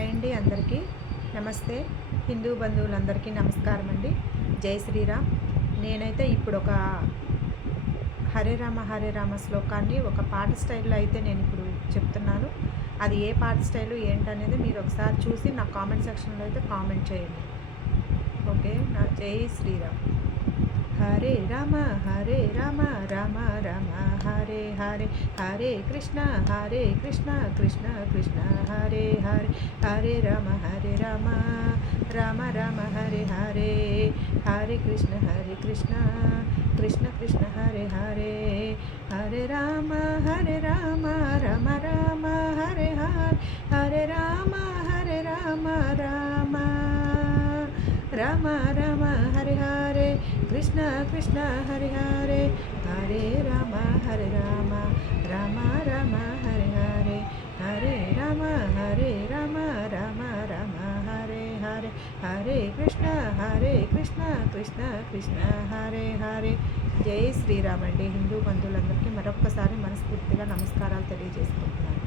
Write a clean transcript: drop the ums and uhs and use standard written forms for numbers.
Hi అండి, అందరికీ నమస్తే. హిందూ బంధువులందరికీ నమస్కారం అండి. జై శ్రీరామ్. నేనైతే ఇప్పుడు ఒక హరే రామ శ్లోకాన్ని ఒక పాట స్టైల్లో అయితే నేను ఇప్పుడు చెప్తున్నాను. అది ఏ పాట స్టైలు ఏంటనేది మీరు ఒకసారి చూసి నా కామెంట్ సెక్షన్లో అయితే కామెంట్ చేయండి. ఓకే, నా జై శ్రీరామ్. హరే రామ రామ రామ హరే హరే, హరే కృష్ణ కృష్ణ కృష్ణ హరే హరే, హరే రామ రామ రామ హరే హరే, హరే కృష్ణ కృష్ణ కృష్ణ హరే హరే, హరే రామ రామ రామ హరే హరే, హరే రామ రామ రామ రామ హరే హరే, కృష్ణ కృష్ణ హరే హరే, హరే రామ రామ రామ హరే హరే, హరే రామ రామ హరే హరే, హరే కృష్ణ కృష్ణ కృష్ణ హరే హరే. జై శ్రీరామ్ అండి. హిందూ బంధువులందరికీ మరొక్కసారి మనస్ఫూర్తిగా నమస్కారాలు తెలియజేసుకుంటున్నాను.